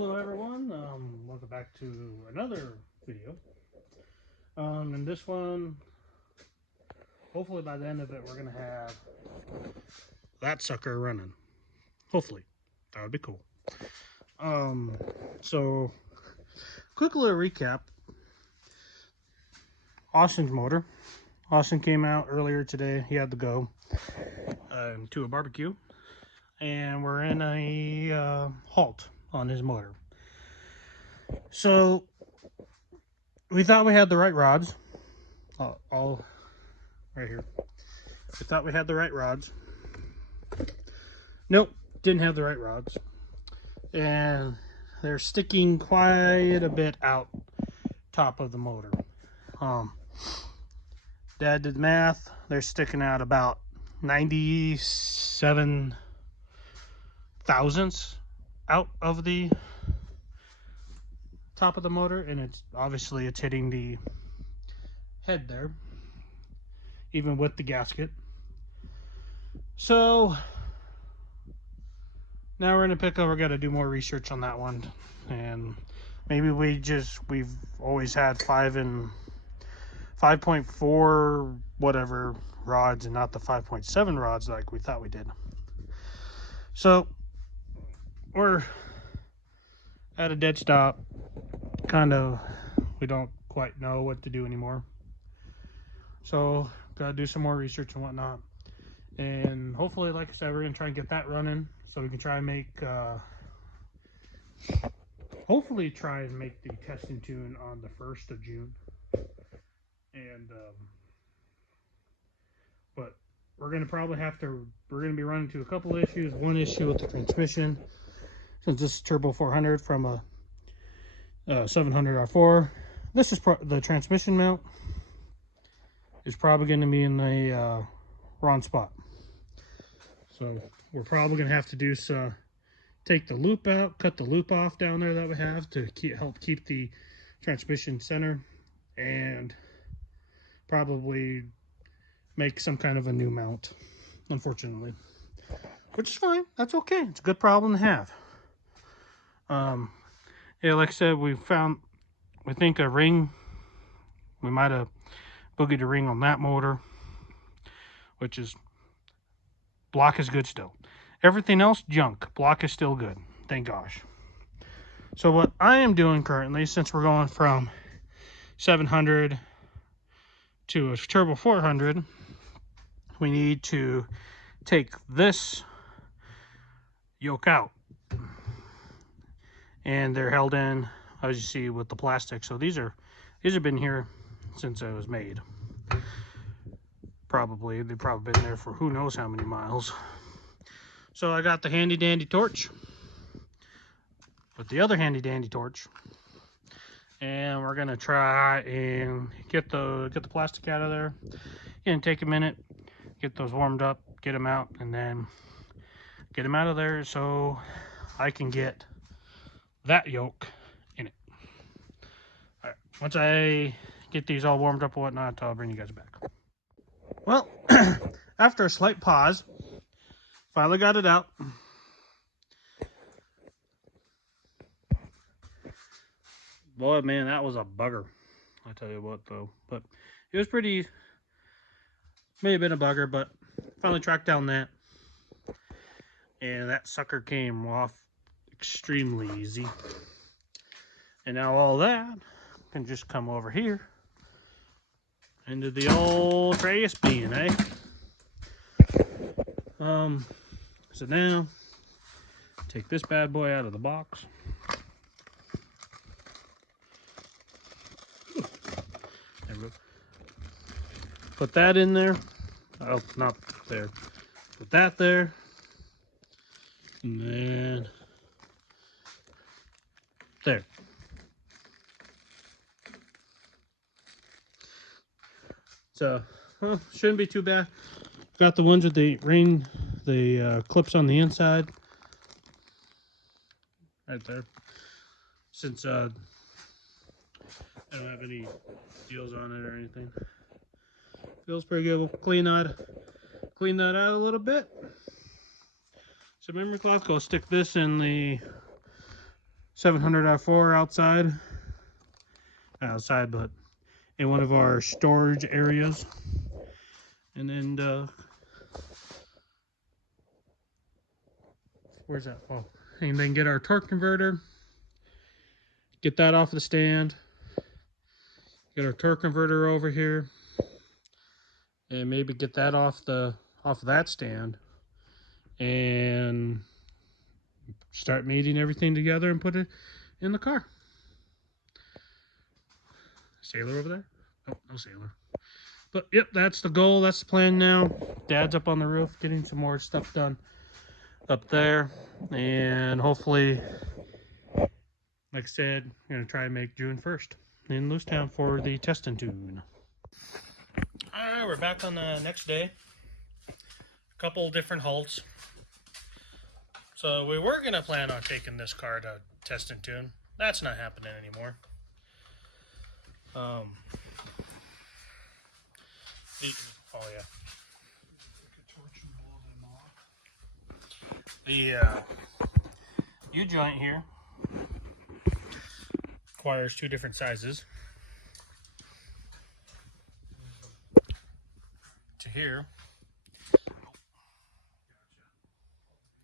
Hello everyone, welcome back to another video. In this one, hopefully by the end of it we're going to have that sucker running. Hopefully, that would be cool. So quick little recap. Austin's motor. Austin came out earlier today, he had to go to a barbecue, and we're in a halt on his motor. So we thought we had the right rods, all right here. We thought we had the right rods. Nope, didn't have the right rods. And they're sticking quite a bit out top of the motor. Dad did math. They're sticking out about 97 thousandths out of the top of the motor, and it's hitting the head there, even with the gasket. So now we're gonna pick up. We're gonna do more research on that one, and maybe we've always had 5.4 whatever rods, and not the 5.7 rods like we thought we did. So we're at a dead stop. Kind of, we don't quite know what to do anymore. So gotta do some more research and whatnot. And hopefully, like I said, we're gonna try and get that running so we can try and make hopefully try and make the testing tune on the 1st of June. And but we're gonna probably we're gonna be running into a couple issues. One issue with the transmission, since this is turbo 400 from a 700 R4. This is the transmission mount is probably going to be in the wrong spot. So we're probably going to have to do take the loop out, cut the loop off down there that we have to help keep the transmission center, and probably make some kind of a new mount, unfortunately. Which is fine. That's okay. It's a good problem to have. Yeah, like I said, we think a ring. We might have boogied a ring on that motor, which is, block is good still. Everything else, junk. Block is still good, thank gosh. So what I am doing currently, since we're going from 700 to a turbo 400, we need to take this yoke out. And they're held in, as you see, with the plastic. So these have been here since it was made. They've probably been there for who knows how many miles. So I got the handy dandy torch with the other handy dandy torch, and we're gonna try and get the plastic out of there. And take a minute, get those warmed up, get them out, and then get them out of there so I can get that yoke in it. All right, once I get these all warmed up and whatnot, I'll bring you guys back. Well, after a slight pause, finally got it out. Boy, man, that was a bugger. I tell you what, though. But it was pretty, may have been a bugger, but finally tracked down that. And that sucker came off extremely easy. And now all that can just come over here into the old trash bin, eh? So now, take this bad boy out of the box. There we go. Put that in there. Oh, not there. Put that there. And then there. So, well, shouldn't be too bad. Got the ones with the clips on the inside. Right there. Since I don't have any deals on it or anything. Feels pretty good. We'll clean that out a little bit. So memory cloth, go stick this in the 700R4 outside, but in one of our storage areas. And then, where's that? Oh, and then get our torque converter, get that off the stand, get our torque converter over here, and maybe get that off that stand, and start mating everything together and put it in the car. Sailor over there? Oh, no sailor. But yep, that's the goal. That's the plan now. Dad's up on the roof getting some more stuff done up there. And hopefully, like I said, I'm going to try and make June 1st in Lewiston for the test and tune. Alright, we're back on the next day. A couple different halts. So we were going to plan on taking this car to test and tune. That's not happening anymore. Oh yeah. The U-joint here requires two different sizes. To here.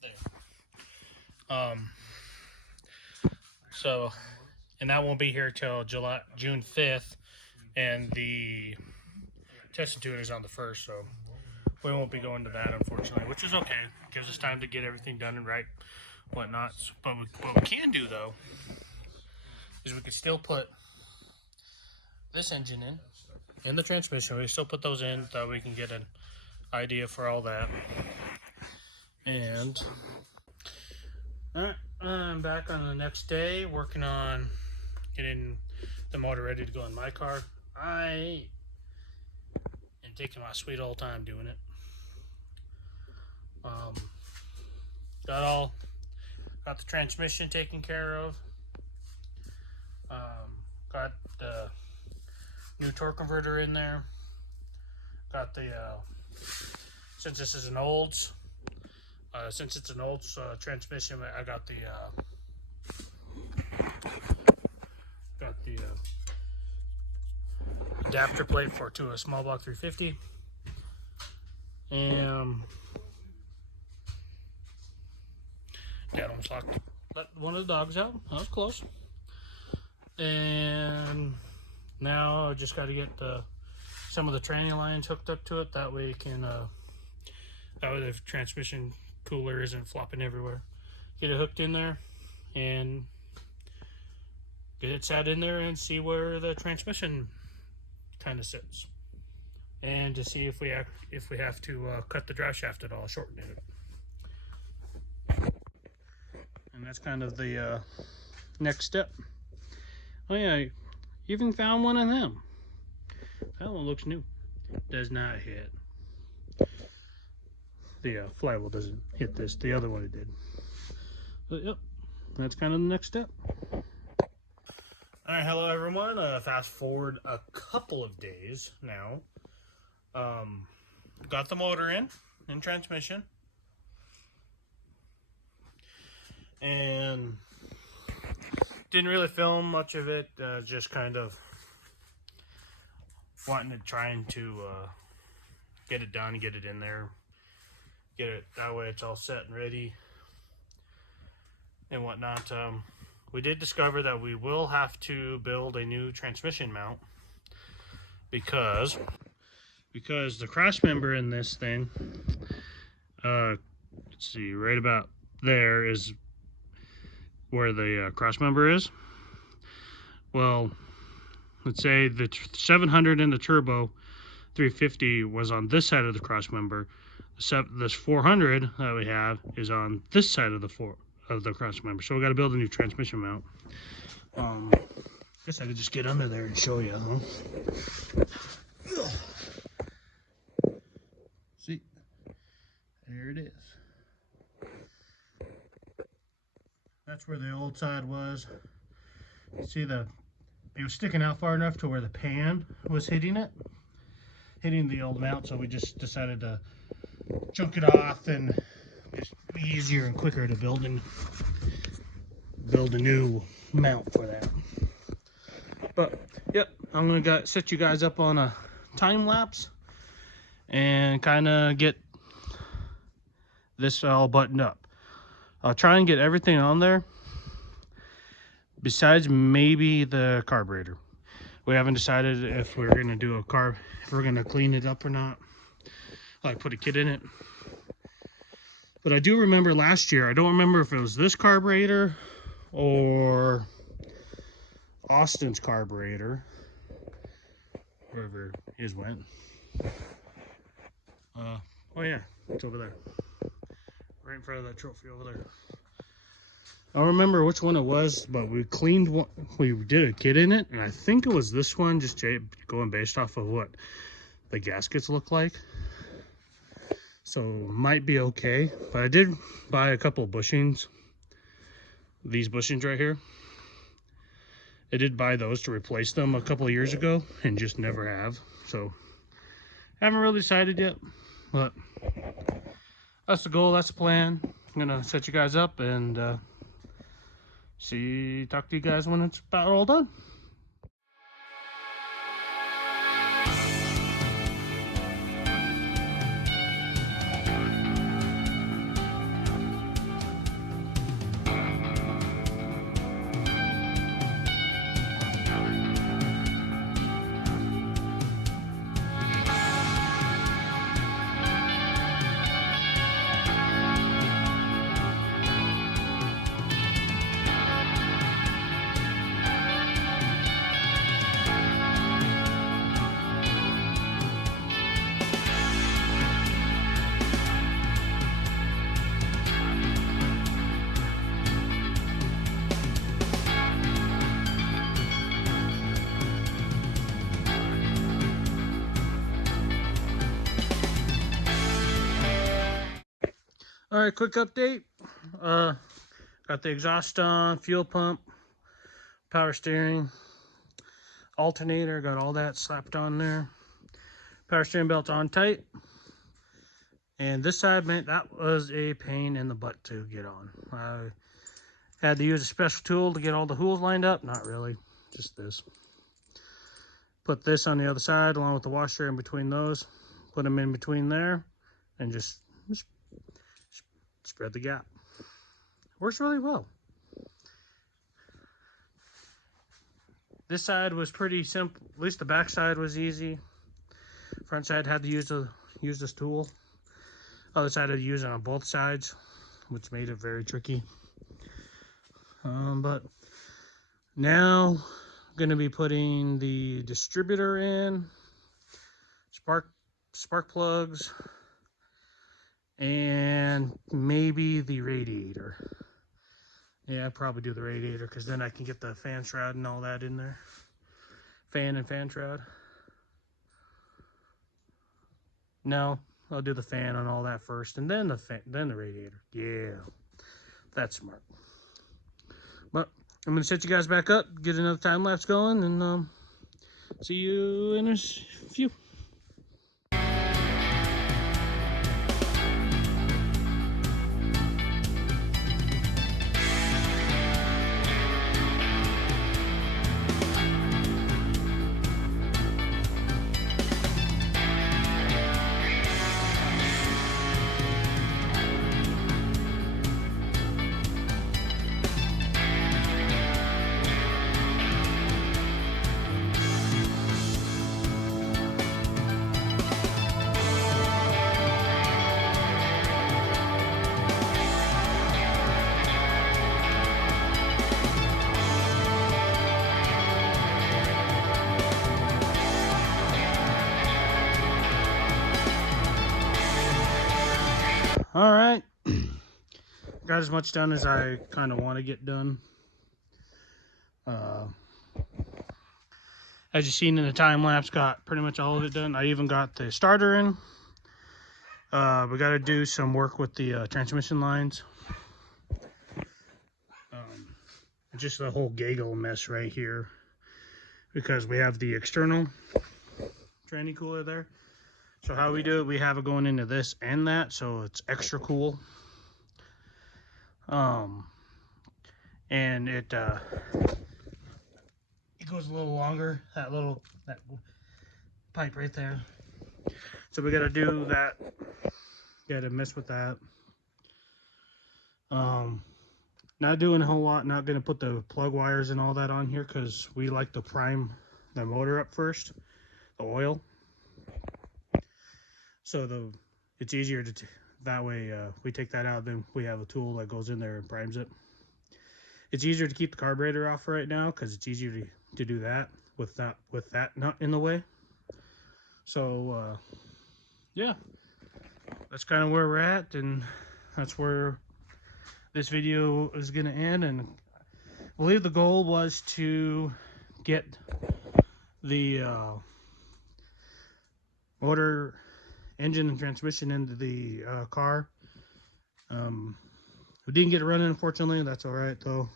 There. So, and that won't be here till June 5th, and the test and tune is on the 1st, so we won't be going to that, unfortunately, which is okay. It gives us time to get everything done and right, whatnot. But what we can do, though, is we could still put this engine in the transmission. We still put those in so we can get an idea for all that. And alright, I'm back on the next day working on getting the motor ready to go in my car. I am taking my sweet old time doing it. Got the transmission taken care of. Got the new torque converter in there. Got the since this is an olds, since it's an olds transmission, I got the adapter plate to a small block 350, and Dad almost let one of the dogs out. That was close. And now I just got to get some of the tranny lines hooked up to it. That way it can, that way the transmission cooler isn't flopping everywhere. Get it hooked in there and get it sat in there and see where the transmission kind of sits, and to see if we have to cut the drive shaft at all, shorten it. And that's kind of the next step. Oh yeah, I even found one of them. That one looks new. Does not hit. The flywheel doesn't hit this. The other one it did. But yep, that's kind of the next step. Alright, hello everyone. Fast forward a couple of days now. Got the motor in transmission. And didn't really film much of it, just kind of trying to get it done, get it in there, get it that way it's all set and ready and whatnot. We did discover that we will have to build a new transmission mount because the cross member in this thing, let's see, right about there is where the cross member is. Well, let's say the 700 in the turbo 350 was on this side of the cross member. This 400 that we have is on this side of the cross member. So we got to build a new transmission mount. Guess I could just get under there and show you, huh? See, there it is. That's where the old side was. See, it was sticking out far enough to where the pan was hitting the old mount, so we just decided to chunk it off and just be easier and quicker to build. And build a new mount for that. But yep, I'm gonna set you guys up on a time lapse and kind of get this all buttoned up. I'll try and get everything on there besides maybe the carburetor. We haven't decided if we're gonna do if we're gonna clean it up or not, like put a kit in it. But I do remember last year, I don't remember if it was this carburetor or Austin's carburetor, wherever his went. Oh yeah, it's over there, right in front of that trophy over there. I don't remember which one it was, but we cleaned one. We did a kit in it, and I think it was this one, just going based off of what the gaskets look like. So might be okay. But I did buy a couple of bushings. These bushings right here. I did buy those to replace them a couple of years ago, and just never have. So haven't really decided yet, but that's the goal. That's the plan. I'm gonna set you guys up and talk to you guys when it's about all done. All right, quick update. Got the exhaust on, fuel pump, power steering, alternator, got all that slapped on there. Power steering belt's on tight. And this side, man, that was a pain in the butt to get on. I had to use a special tool to get all the hools lined up. Not really, just this. Put this on the other side along with the washer in between those. Put them in between there and just spread the gap. Works really well. This side was pretty simple. At least the back side was easy. Front side had to use this tool. Other side I had to use it on both sides, which made it very tricky. But now I'm gonna be putting the distributor in, spark plugs, and maybe the radiator. Yeah, I'd probably do the radiator because then I can get the fan shroud and all that in there. Fan and fan shroud. No, I'll do the fan and all that first, and then the radiator. Yeah, that's smart. But I'm gonna set you guys back up, get another time lapse going, and see you in a few. All right, got as much done as I kind of want to get done. As you've seen in the time lapse, got pretty much all of it done. I even got the starter in. We got to do some work with the transmission lines. Just the whole gaggle mess right here, because we have the external tranny cooler there. So how we do it, we have it going into this and that, so it's extra cool. and it goes a little longer. That pipe right there. So we got to do that. Got to mess with that. Not doing a whole lot. Not going to put the plug wires and all that on here because we like to prime the motor up first, the oil. So it's easier to that way. We take that out, then we have a tool that goes in there and primes it. It's easier to keep the carburetor off right now because it's easier to do that with that nut in the way. So yeah, that's kind of where we're at, and that's where this video is going to end. And I believe the goal was to get the motor, engine, and transmission into the car. We didn't get it running, unfortunately. That's all right, though.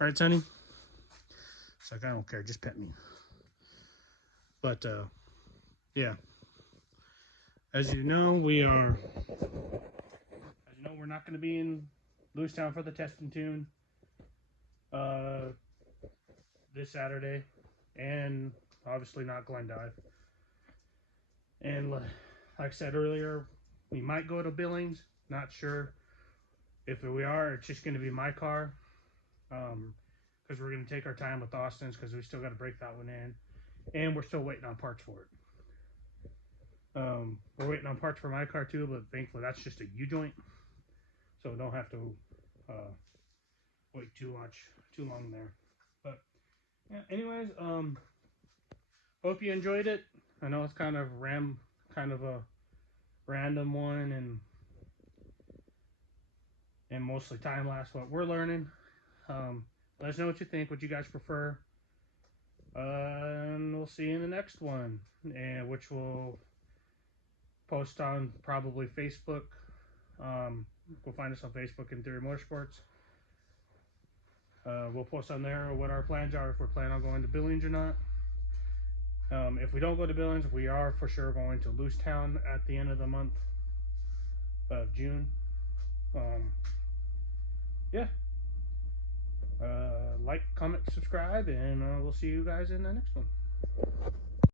All right, Sonny? It's like, I don't care. Just pet me. But, yeah. As you know, we're not going to be in Lewistown for the test and tune this Saturday, and obviously not Glendive. And like I said earlier, we might go to Billings. Not sure. If we are, it's just going to be my car, because we're going to take our time with Austin's because we still got to break that one in, and we're still waiting on parts for it. We're waiting on parts for my car too, but thankfully that's just a U-joint, so don't have to wait too long there. But yeah, anyways, hope you enjoyed it. I know it's kind of a random one, and mostly time lapse, what we're learning. Let us know what you think, what you guys prefer, and we'll see you in the next one, and which we'll post on probably Facebook. Go find us on Facebook in Theory Motorsports. We'll post on there what our plans are, if we're planning on going to Billings or not. If we don't go to Billings, we are for sure going to Lewistown at the end of the month of June. Yeah. Like, comment, subscribe, and we'll see you guys in the next one.